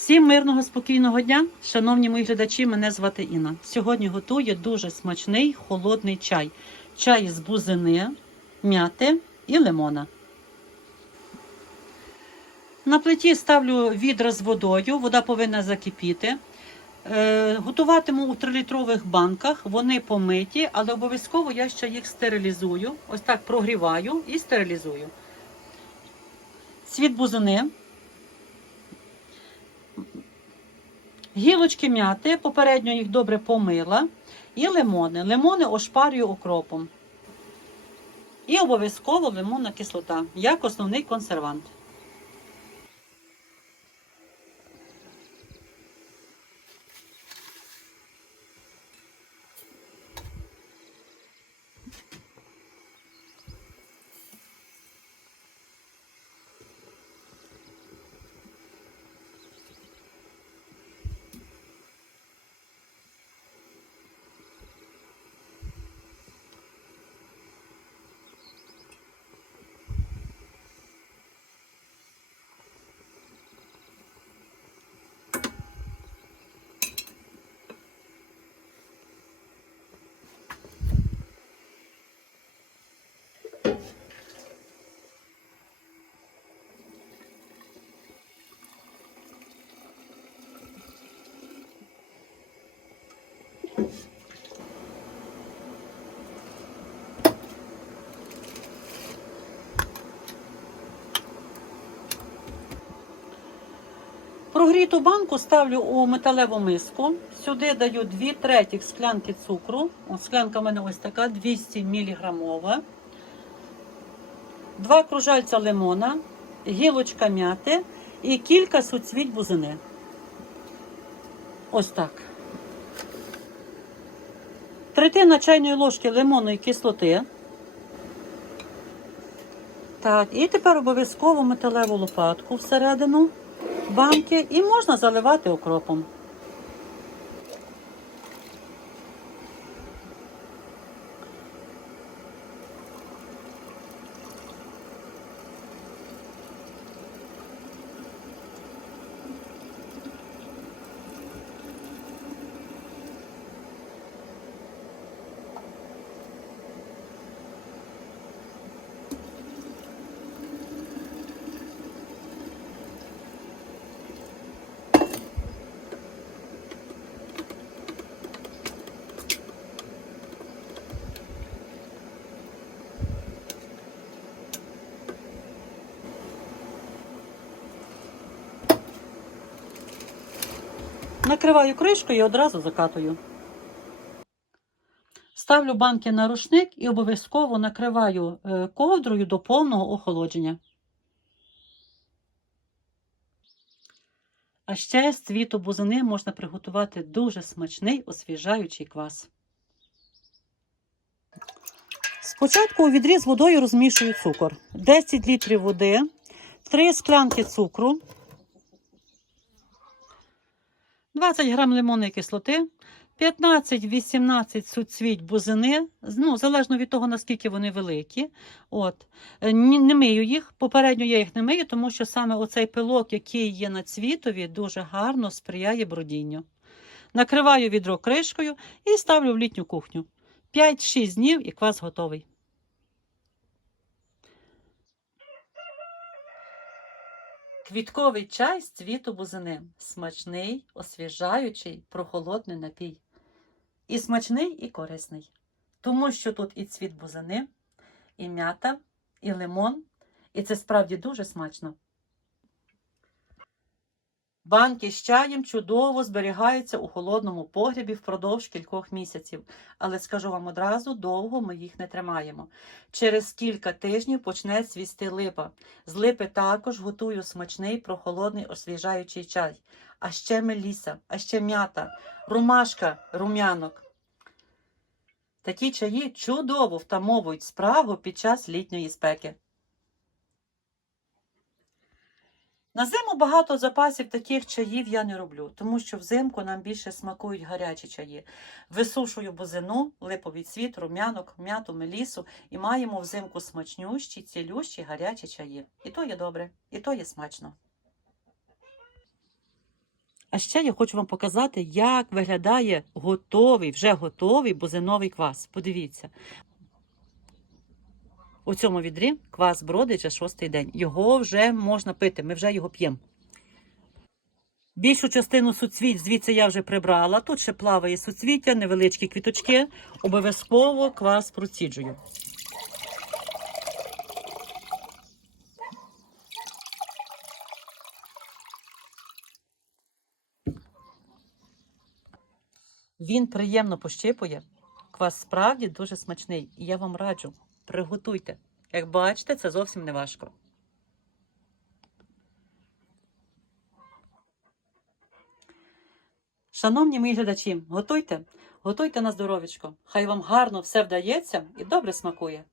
Всім мирного, спокійного дня, шановні мої глядачі, мене звати Інна. Сьогодні готую дуже смачний холодний чай. Чай з бузини, м'яти і лимона. На плиті ставлю відра з водою, вода повинна закипіти. Е, готуватиму у 3-літрових банках, вони помиті, але обов'язково я ще їх стерилізую. Ось так прогріваю і стерилізую. Цвіт бузини. Гілочки м'яти, попередньо їх добре помила. І лимони. Лимони ошпарюю окропом. І обов'язково лимонна кислота, як основний консервант. Прогріту банку ставлю у металеву миску. Сюди даю 2 третіх склянки цукру. О, склянка в мене ось така 200 мг. Два кружальця лимона, гілочка м'яти і кілька суцвіть бузини. Ось так. Третина чайної ложки лимонної кислоти. Так, і тепер обов'язково металеву лопатку всередину банки і можна заливати окропом. Накриваю кришкою і одразу закатую. Ставлю банки на рушник і обов'язково накриваю е, ковдрою до повного охолодження. А ще з цвіту бузини можна приготувати дуже смачний освіжаючий квас. Спочатку у відрі з водою розмішую цукор. 10 літрів води, 3 склянки цукру, 20 грам лимонної кислоти, 15-18 суцвіть бузини, ну, залежно від того, наскільки вони великі. От. Е, Не мию їх. Попередньо я їх не мию, тому що саме оцей пилок, який є на цвітові, дуже гарно сприяє бродінню. Накриваю відро кришкою і ставлю в літню кухню. 5-6 днів і квас готовий. Квітковий чай з цвіту бузини. Смачний, освіжаючий, прохолодний напій. І смачний, і корисний. Тому що тут і цвіт бузини, і м'ята, і лимон. І це справді дуже смачно. Банки з чаєм чудово зберігаються у холодному погрібі впродовж кількох місяців, але скажу вам одразу, довго ми їх не тримаємо. Через кілька тижнів почне свісти липа. З липи також готую смачний прохолодний освіжаючий чай, а ще меліса, а ще м'ята, ромашка, рум'янок. Такі чаї чудово втамовують спрагу під час літньої спеки. На зиму багато запасів таких чаїв я не роблю, тому що взимку нам більше смакують гарячі чаї. Висушую бузину, липовий цвіт, рум'янок, м'яту, мелісу і маємо взимку смачнющі, цілющі гарячі чаї. І то є добре, і то є смачно. А ще я хочу вам показати, як виглядає готовий, вже готовий бузиновий квас. Подивіться. У цьому відрі квас бродить вже шостий день. Його вже можна пити, ми вже його п'ємо. Більшу частину суцвіть звідси я вже прибрала. Тут ще плаває суцвіття, невеличкі квіточки. Обов'язково квас проціджую. Він приємно пощипує. Квас справді дуже смачний. І я вам раджу, приготуйте. Як бачите, це зовсім не важко. Шановні мої глядачі, готуйте, готуйте на здоров'ячко. Хай вам гарно все вдається і добре смакує.